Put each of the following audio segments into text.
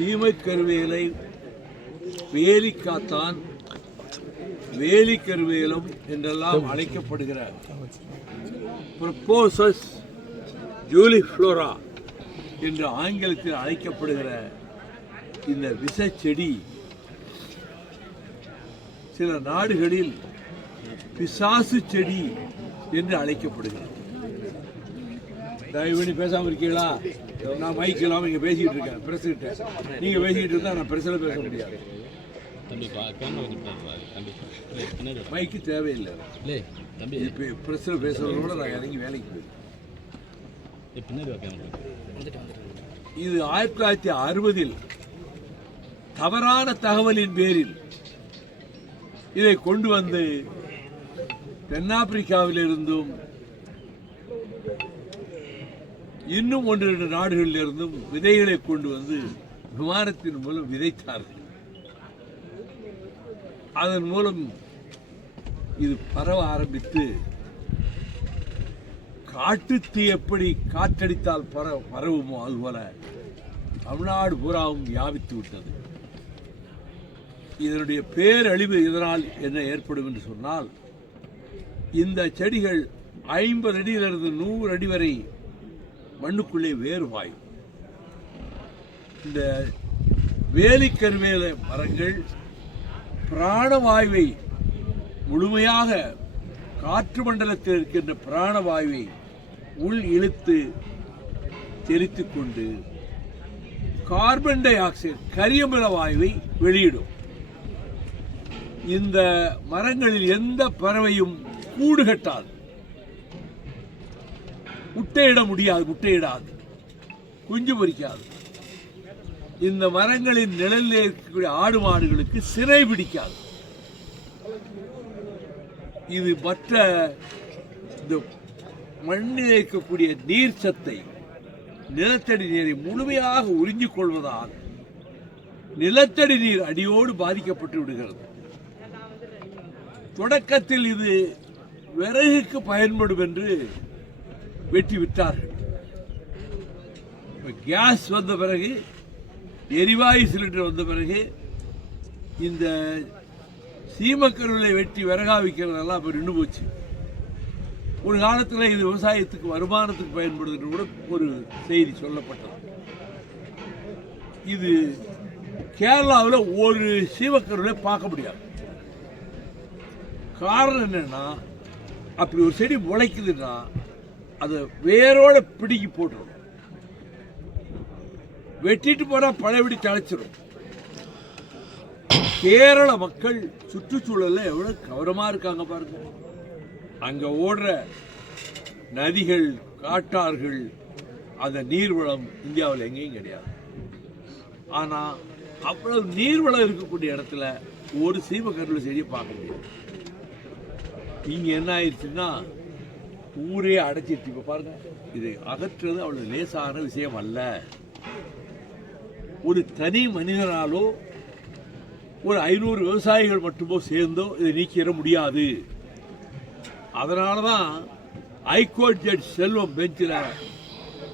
சீமைக்கருவேலை வேலிக்காத்தான், வேலிக்கருவேலம் என்றெல்லாம் அழைக்கப்படுகிற ப்ரொபோசஸ் ஜூலிஃப்ளோரா என்று ஆங்கிலத்தில் அழைக்கப்படுகிற இந்த விஷச்செடி சில நாடுகளில் பிசாசு செடி என்று அழைக்கப்படுகிறது. தயவு பண்ணி பேசாமல் இருக்கீங்களா? நான் மைக் இல்லாமல் இங்கே பேசிக்கிட்டு இருக்கேன், பிரஸ்கிட்ட. நீங்கள் பேசிக்கிட்டு இருந்தால் நான் பிரஸில் பேச முடியாது. மைக்கு தேவையில்லை. இப்போ பிரஸில் பேசுறதோட நான் இறங்கி வேலைக்கு போயிருக்கேன். இது 1960 தவறான தகவலின் பேரில் இதை கொண்டு வந்து தென்னாப்பிரிக்காவில் இருந்தும் இன்னும் 1-2 நாடுகளில் இருந்தும் விதைகளை கொண்டு வந்து விமானத்தின் மூலம் விதைத்தார்கள். அதன் மூலம் இது பரவ ஆரம்பித்து காட்டுத்தீ எப்படி காற்றடித்தால் பரவுமோ அதுபோல தமிழ்நாடு பூராவும் வியாபித்து விட்டது. இதனுடைய பேரழிவு இதனால் என்ன ஏற்படும் என்று சொன்னால், இந்த செடிகள் 50 அடியிலிருந்து 100 அடி வரை மண்ணுக்குள்ளே வேறு பாயும். இந்த வேலிக்கருவேல மரங்கள் பிராணவாயுவை முழுமையாக காற்று மண்டலத்தில் இருக்கின்ற பிராணவாயுவை உள் இழுத்து தெரித்துக் கொண்டு கார்பன் டை ஆக்சைடு கரியமில வாயுவை வெளியிடும். இந்த மரங்களில் எந்த பறவையும் கூடு கட்டாது, முட்டையிட முடியாது, முட்டையிடாது, குஞ்சு பொரிக்காது. இந்த மரங்களின் நிழலில் இருக்கக்கூடிய ஆடு மாடுகளுக்கு சிறை பிடிக்காது. இது மற்ற இந்த மண்ணில் இருக்கக்கூடிய நீர் சத்தை, நிலத்தடி நீரை முழுமையாக உறிஞ்சிக் கொள்வதால் நிலத்தடி நீர் அடியோடு பாதிக்கப்பட்டு விடுகிறது. தொடக்கத்தில் இது விறகுக்கு பயன்படும் என்று வெட்டி விட்டார்கள். கேஸ் வந்த பிறகு, எரிவாயு சிலிண்டர் வந்த பிறகு இந்த சீமக்கருவிலை வெட்டி விறகா விற்கிறதெல்லாம் இப்போ நின்று போச்சு. ஒரு காலத்தில் இது விவசாயத்துக்கு வருமானத்துக்கு பயன்படுது கூட ஒரு செய்தி சொல்லப்பட்டது. இது கேரளாவில் ஒரு சீமக்கருவிலை பார்க்க முடியாது. காரணம் என்னன்னா, அப்படி ஒரு செடி முளைக்குதுன்னா அதை வேரோட பிடுங்கி போட்டுரும். வெட்டிட்டு போனா பழையபடி தழைச்சிடும். கேரள மக்கள் சுற்றுச்சூழல்ல எவ்வளவு கவனமா இருக்காங்க பாருங்க. அங்க ஓடுற நதிகள், காட்டார்கள், அந்த நீர்வளம் இந்தியாவில் எங்கேயும் கிடையாது. ஆனா அவ்வளவு நீர்வளம் இருக்கக்கூடிய இடத்துல ஒரு சீமக்கருவேல செடியை பார்க்க முடியாது. இங்க என்ன ஆயிடுச்சுன்னா ஊரே அடைச்சிருச்சு. இப்ப பாருங்க, இது அகற்றுறது அவ்வளவு லேசான விஷயம் அல்ல. ஒரு தனி மனிதனாலோ ஒரு 500 விவசாயிகள் மட்டுமோ சேர்ந்தோ இதை நீக்கிட முடியாது. அதனாலதான் ஹைகோர்ட் ஜட்ஜ் செல்வம் பெஞ்சில்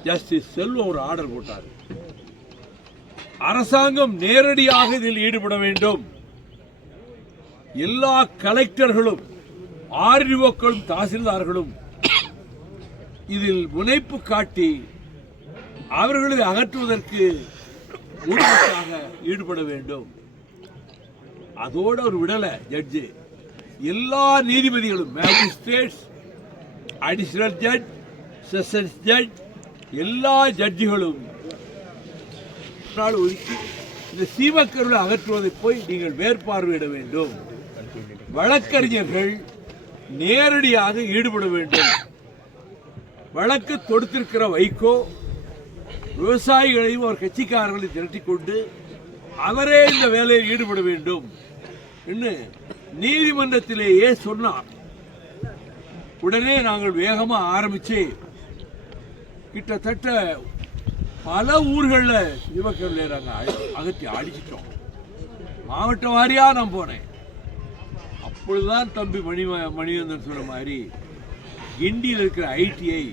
ஜஸ்டிஸ் செல்வம் ஒரு ஆர்டர் போட்டார். அரசாங்கம் நேரடியாக இதில் ஈடுபட வேண்டும். எல்லா கலெக்டர்களும், ஆர்டிஓக்களும், தாசில்தார்களும் இதில் முனைப்பு காட்டி அவர்களை அகற்றுவதற்கு முழுமையாக ஈடுபட வேண்டும். அதோடு அவர் விடல ஜட்ஜு. எல்லா நீதிபதிகளும், magistrates, additional judge, sessions judge, எல்லா ஜட்ஜிகளும் ஒதுக்கி இந்த சீமக்கருவிலை அகற்றுவதை போய் நீங்கள் மேற்பார்வையிட வேண்டும். வழக்கறிஞர்கள் நேரடியாக ஈடுபட வேண்டும். வழக்கு தொடுத்திருக்கிற வைகோ விவசாயிகளையும் அவர் கட்சிக்காரர்களையும் திரட்டிக் கொண்டு அவரே இந்த வேலையில் ஈடுபட வேண்டும் என்று நீதிமன்றத்திலேயே சொன்னார். உடனே நாங்கள் வேகமாக ஆரம்பிச்சு கிட்டத்தட்ட பல ஊர்களில் சீமக்கருவிலை நாங்கள் அகற்றி அடிச்சிட்டோம். மாவட்ட வாரியாக நான் போனேன். அப்பொழுதுதான் தம்பி மணிவந்தன் சொன்ன மாதிரி கிண்டியில் இருக்கிற ஐடிஐ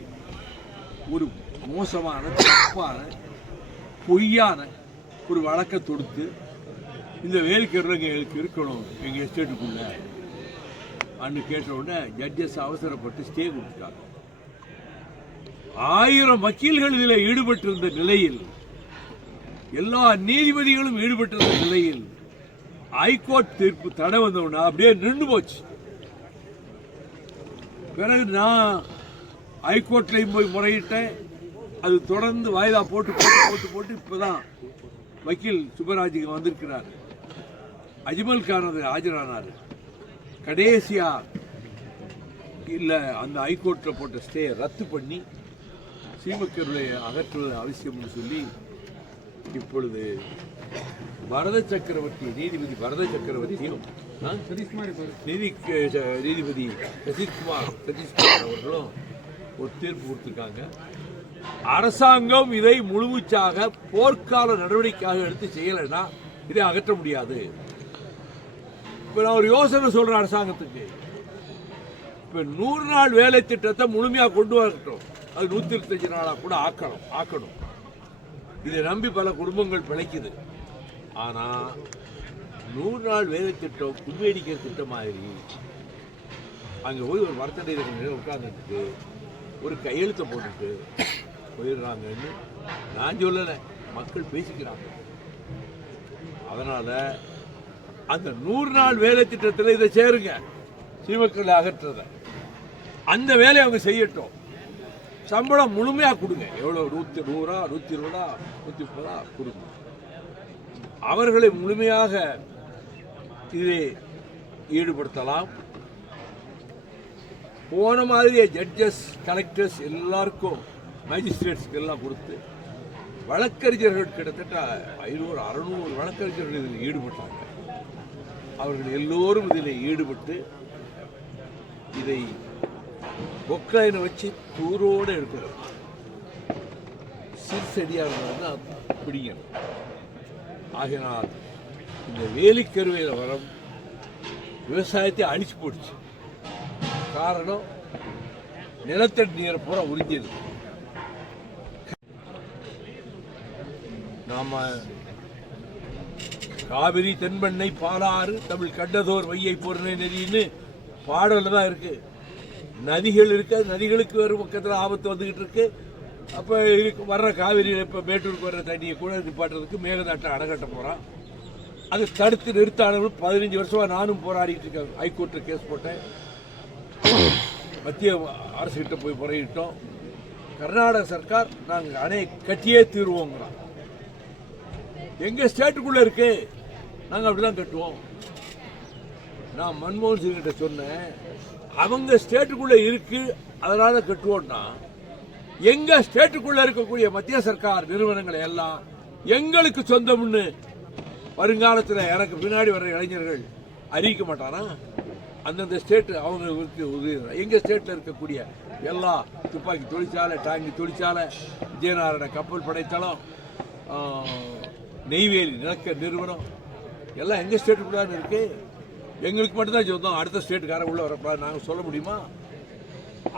ஒரு மோசமான, தப்பான, பொய்யான ஒரு வழக்கை தொடுத்து இந்த வேலைக்கிறவங்க எங்களுக்கு இருக்கணும் எங்கள் எஸ்டேட்டுக்குள்ள அன்னு கேட்ட உடனே ஜட்ஜஸ் அவசரப்பட்டு ஸ்டே கொடுத்துட்டாங்க. 1000 வக்கீல்கள் இதில் ஈடுபட்டிருந்த நிலையில், எல்லா நீதிபதிகளும் ஈடுபட்டிருந்த நிலையில் ஹைகோர்ட் தீர்ப்பு தடை வந்தவுடனே அப்படியே நின்று போச்சு. பிறகு நான் ஹைகோர்ட்லையும் போய் முறையிட்டேன். அது தொடர்ந்து வாய்தா போட்டு போட்டு போட்டு போட்டு இப்போதான் வக்கீல் சுப்பராஜுக்கு வந்திருக்கிறார். அஜ்மல் கான் அது ஆஜரானார். கடைசியா இல்லை அந்த ஹைகோர்ட்டில் போட்ட ஸ்டே ரத்து பண்ணி சீமக்கருளை அகற்றுவது அவசியம்னு சொல்லி இப்பொழுது பரத சக்கரவர்த்தி, நீதிபதி பரத சக்கரவர்த்தியும் நீதிபதி சதீஷ்குமார் அவர்களும் ஒரு தீர்ப்பு கொடுத்திருக்காங்க. அரசாங்கம் இதை முழுமைச்சாக போர்க்கால நடவடிக்கையாக எடுத்து செய்யலைன்னா இதை அகற்ற முடியாது. இப்ப நான் ஒரு யோசனை சொல்றேன் அரசாங்கத்துக்கு. இப்ப 100 நாள் வேலை திட்டத்தை முழுமையா கொண்டு வரட்டும். அது 125 நாளா கூட ஆக்கணும். இதை நம்பி பல குடும்பங்கள் பிழைக்குது. ஆனா 100 நாள் வேலை திட்டம் குடிவேடிக்கை திட்டம் மாதிரி அங்க போய் ஒரு வர்த்தனை உட்கார்ந்துட்டு ஒரு கையெழுத்தை போட்டுட்டு போயிடுறாங்கன்னு நான் சொல்லலை, மக்கள் பேசிக்கிறாங்க. அதனால அந்த 100 நாள் வேலை திட்டத்தில் இதை சேருங்க, சீமக்களை அகற்றத அந்த வேலையை அவங்க செய்யட்டும். சம்பளம் முழுமையா கொடுங்க. எவ்வளவு 100, 120, 130 கொடுங்க. அவர்களை முழுமையாக இதை ஈடுபடுத்தலாம். போன மாதிரியே ஜட்ஜஸ், கலெக்டர்ஸ் எல்லாருக்கும், மேஜிஸ்ட்ரேட்ஸ்க்கு எல்லாம் கொடுத்து வழக்கறிஞர்கள் கிட்டத்தட்ட 500, 600 வழக்கறிஞர்கள் இதில் ஈடுபட்டாங்க. அவர்கள் எல்லோரும் இதில் ஈடுபட்டு இதை பொக்லைனை வச்சு தூரோடு எடுக்கணும். சிறுசெடியாக இருந்ததுன்னா பிடிக்கணும். ஆகினால் இந்த வேலிக்கருவையில் வரம் விவசாயத்தை அழிச்சு போடுச்சு. காரணம் நிலத்தடி நீரை பூரா உறிஞ்சது. நாம காவிரி தென்பெண்ணை பாலாறு தமிழ் கண்டதோர் வையை பொருளை நெறின்னு பாடல தான் இருக்கு. நதிகள் இருக்கு, நதிகளுக்கு வரும் பக்கத்தில் ஆபத்து வந்துகிட்டு இருக்கு. அப்போ வர்ற காவிரி, இப்போ மேட்டூருக்கு வர்ற தண்ணியை கூட நிப்பாட்டுறதுக்கு மேகதாட்டை அணை கட்ட போகிறான். அதை தடுத்து நிறுத்தான 15 வருஷமா நானும் போராடிட்டு இருக்கேன். ஹைகோர்ட்டில் கேஸ் போட்டேன். மத்திய அரசுகிட்ட போய் முறையிட்டோம். கர்நாடக சர்க்கார் நாங்கள் அணையை கட்டியே தீர்வோங்கிறோம். எங்க ஸ்டேட்டுக்குள்ள இருக்கு, நாங்கள் அப்படிதான் கட்டுவோம். நான் மன்மோகன் சிங் கிட்ட சொன்னேன், அவங்க ஸ்டேட்டுக்குள்ள இருக்கு அதனால கட்டுவோம்னா, எங்க ஸ்டேட்டுக்குள்ள இருக்கக்கூடிய மத்திய சர்க்கார் நிறுவனங்களை எல்லாம் எங்களுக்கு சொந்தம்னு வருங்காலத்தில் எனக்கு பின்னாடி வர்ற இளைஞர்கள் அறிவிக்க மாட்டானா? அந்தந்த ஸ்டேட் அவங்களுக்கு எங்க ஸ்டேட்ல இருக்கக்கூடிய எல்லா துப்பாக்கி தொழிற்சாலை, டாங்கி தொழிற்சாலை, விஜயநாராயண கப்பல் படைத்தளம், நெய்வேலி நிலக்க நிறுவனம் எல்லாம் எங்க ஸ்டேட்டுக்குள்ள இருக்கு. எங்களுக்கு மட்டும்தான் சொந்தம், அடுத்த ஸ்டேட்டுக்காரன் உள்ள வரக்கூடாது நாங்கள் சொல்ல முடியுமா?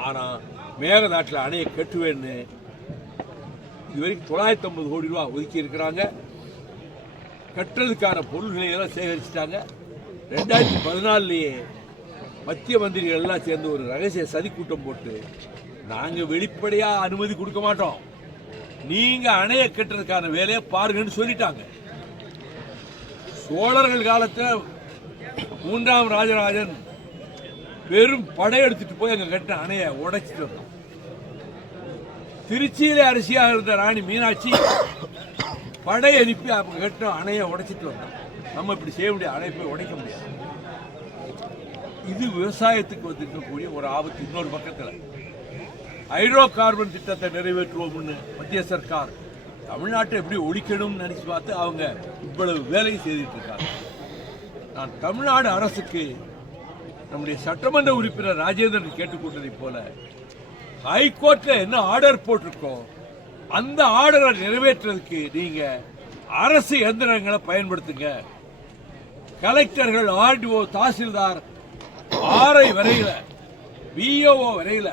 ஆனால் மேகதாட்டில் அணையை கட்டுவேன்னு இதுவரைக்கும் 950 கோடி ரூபா ஒதுக்கி இருக்கிறாங்க. கட்டுறதுக்கான பொருள்களை எல்லாம் சேகரிச்சுட்டாங்க. 2014 மத்திய மந்திரிகள் எல்லாம் சேர்ந்து ஒரு ரகசிய சதி கூட்டம் போட்டு நாங்கள் வெளிப்படையாக அனுமதி கொடுக்க மாட்டோம், நீங்க அணையை கட்டுறதுக்கான வேலையை பாருங்கன்னு சொல்லிட்டாங்க. சோழர்கள் காலத்தில் 3ஆம் ராஜராஜன் பெரும் படையெடுத்துட்டு போய் அங்க கட்டின அணையை உடைச்சிட்டு வந்தோம். திருச்சியிலே அரசியாக இருந்த ராணி மீனாட்சி படை அனுப்பி அவங்க கட்டின அணையை உடைச்சிட்டு வந்தோம். நம்ம இப்படி செய்ய முடியாது, அணையை போய் உடைக்க முடியாது. இது விவசாயத்துக்கு வந்திருக்கக்கூடிய ஒரு ஆபத்து. இன்னொரு பக்கத்தில் ஹைட்ரோ கார்பன் திட்டத்தை நிறைவேற்றுவோம்னு மத்திய சர்க்கார் தமிழ்நாட்டை எப்படி ஒழிக்கணும்னு நினைச்சு பார்த்து அவங்க இவ்வளவு வேலையை செய்துட்டு இருக்காங்க. நான் தமிழ்நாடு அரசுக்கு நம்முடைய சட்டமன்ற உறுப்பினர் ராஜேந்திரன் கேட்டுக்கொண்டதை போல, ஹைகோர்ட்ல என்ன ஆர்டர் போட்டிருக்கோம் அந்த ஆர்டரை நிறைவேற்றுறதுக்கு நீங்க அரசு இயந்திரங்களை பயன்படுத்துங்க. கலெக்டர்கள், ஆர்டிஓ, தாசில்தார், ஆர்ஐ வரையில, விஓஓ வரையில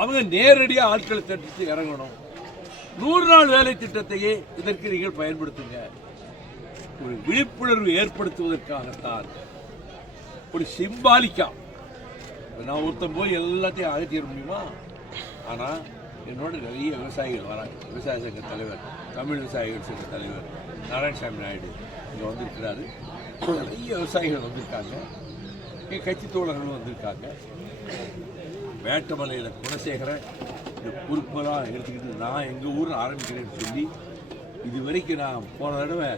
அவங்க நேரடியாக ஆட்களை தட்டிச்சு இறங்கணும். 100 நாள் வேலை திட்டத்தையே இதற்கு நீங்கள் பயன்படுத்துங்க. ஒரு விழிப்புணர்வு ஏற்படுத்துவதற்காகத்தான், ஒரு சிம்பாலிக்கா. நான் ஒருத்தன் போய் எல்லாத்தையும் அகற்றிட முடியுமா? ஆனால் என்னோட நிறைய விவசாயிகள் வராங்க. விவசாய சங்க தலைவர், தமிழ் விவசாயிகள் சங்க தலைவர் நாராயணசாமி நாயுடு இங்கே வந்திருக்கிறாரு. நிறைய விவசாயிகள் வந்திருக்காங்க. என் கட்சி தோழர்களும் வந்திருக்காங்க. வேட்டமலையில் குணசேகரன் இந்த பொறுப்பெல்லாம் எடுத்துக்கிட்டு நான் எங்கள் ஊரில் ஆரம்பிக்கிறேன்னு சொல்லி இது வரைக்கும் நான் போன தடவை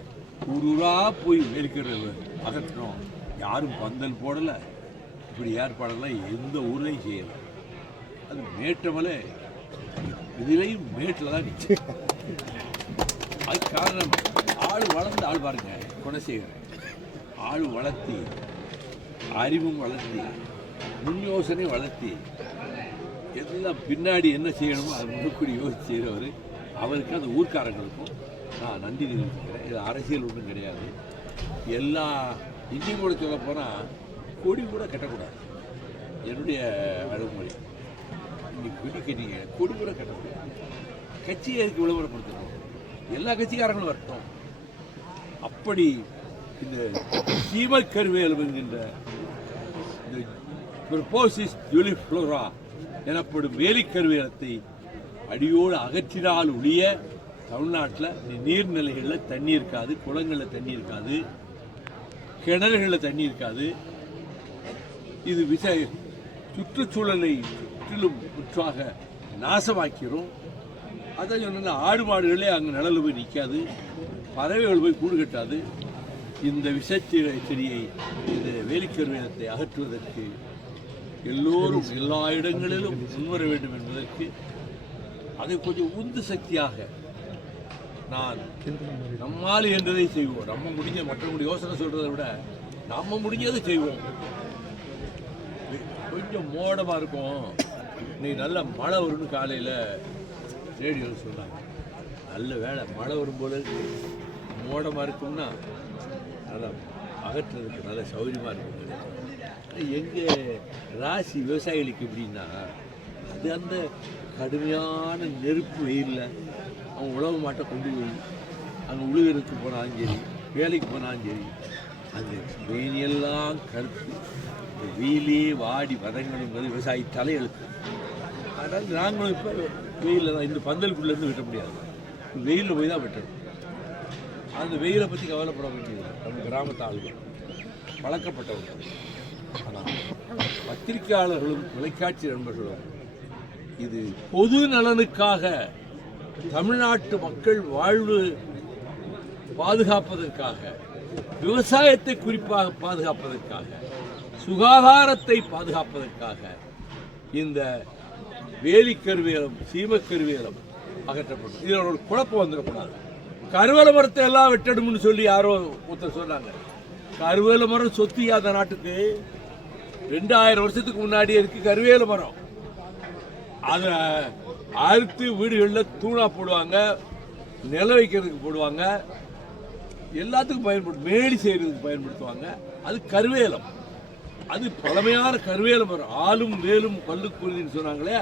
ஊராக போய் வேலிக்கிறது அகற்றணும். யாரும் பந்தல் போடலை, இப்படி ஏற்பாடெல்லாம் எந்த ஊர்லையும் செய்யலை. அது மேட்டமலை இதுலேயும் மேட்டில் தான் நிற்கும். அது காரணம் ஆள் வளர்ந்து ஆள் பாருங்க. குணசேகரன் ஆள் வளர்த்தி, அறிவும் வளர்த்தி, முன் யோசனை வளர்த்தி, எல்லாம் பின்னாடி என்ன செய்யணுமோ அது முன்னுக்கூடி யோசிச்சு செய்கிறவர். அவருக்கு அந்த ஊர்க்காரங்களுக்கும் நான் நன்றி தெரிவிச்சுக்கிறேன். இது அரசியல் ஒன்றும் கிடையாது. எல்லா இந்தியும் கூட சொல்ல போனால் கொடி கூட கட்டக்கூடாது. என்னுடைய அணுகுமுறை. இன்னைக்கு கொடி கட்டிங்க, கொடி கூட கட்டக்கூடாது. கட்சியை அதுக்கு விளம்பரப்படுத்தணும். எல்லா கட்சிக்காரங்களும் வரட்டும். அப்படி இந்த சீமக்கருவேலம் என்கின்ற இந்த ப்ரொபோசிஸ் ஜூலிஃப்ளோரா எனப்படும் வேலிக்கருவேலத்தை அடியோடு அகற்றினால் ஒழிய தமிழ்நாட்டில் நீர்நிலைகளில் தண்ணி இருக்காது, குளங்களில் தண்ணி இருக்காது, கிணறுகளில் தண்ணி இருக்காது. இது சுற்றுச்சூழலை முற்றிலும் முற்றாக நாசமாக்கிறோம். அதான் சொன்ன ஆடு மாடுகளே அங்கே நிழல் போய் நிற்காது, பறவைகள் போய் கூடு கட்டாது. இந்த செடியை, இந்த வேலிக்கருவேலத்தை அகற்றுவதற்கு எல்லோரும் எல்லா இடங்களிலும் முன்வர வேண்டும் என்பதற்கு அதை கொஞ்சம் உந்து சக்தியாக நான் நம்மால் என்றதை செய்வோம். நம்ம முடிஞ்ச மற்றவங்களுடைய யோசனை சொல்றதை விட நம்ம முடிஞ்சதை செய்வோம். கொஞ்சம் மோடமாக இருக்கும். நீ நல்ல மழை வரும்னு காலையில் ரேடியோவில் சொன்னாங்க. நல்ல வேலை மழை வரும் போல மோடமாக இருக்கும்னா நல்லா அகற்றுறதுக்கு நல்ல சௌகரியமாக இருக்கும். எங்கள் ராசி விவசாயிகளுக்கு எப்படின்னா, அது அந்த கடுமையான நெருப்பு வெயிலில் அவன் உழவு மாட்டை கொண்டு போய் அங்கே உழுகிறதுக்கு போனாலும் சரி, வேலைக்கு போனாலும் சரி, அந்த வெயிலெல்லாம் கருத்து இந்த வெயிலே வாடி வதங்கணுங்கிறது விவசாயி தலையெழுத்து. அதனால் நாங்களும் இப்போ வெயிலில் தான், இந்த பந்தலுக்குள்ளேருந்து வெட்ட முடியாது, வெயிலில் போய் தான் வெட்டணும். அந்த வெயிலை பற்றி கவலைப்பட வேண்டியது நம்ம கிராமத்து ஆளுகள், பழக்கப்பட்டவங்க. ஆனால் பத்திரிகையாளர்களும் தொலைக்காட்சி நண்பர்களும் இது பொது நலனுக்காக, தமிழ்நாட்டு மக்கள் வாழ்வு பாதுகாப்பதற்காக, விவசாயத்தை குறிப்பாக பாதுகாப்பதற்காக, சுகாதாரத்தை பாதுகாப்பதற்காக இந்த வேலிக்கருவேலம், சீமக்கருவேலம் அகற்றப்படும். இதில் ஒரு குழப்பம் வந்துடக்கூடாது. கருவேல மரத்தை எல்லாம் வெட்டணும்னு சொல்லி யாரோ ஒருத்தர் சொன்னாங்க. கருவேல மரம் சொத்தியாத நாட்டுக்கு 2000 வருஷத்துக்கு முன்னாடி இருக்கு கருவேல மரம். அதை அறுத்து வீடுகளில் தூணா போடுவாங்க, நில வைக்கிறதுக்கு போடுவாங்க, எல்லாத்துக்கும் பயன்படுத்தும், மேடி செய்யறதுக்கு பயன்படுத்துவாங்க. அது கருவேலம். அது பழமையான கருவேல மரம். ஆளும் வேலும் பல்லுக்குருதின்னு சொன்னாங்களே,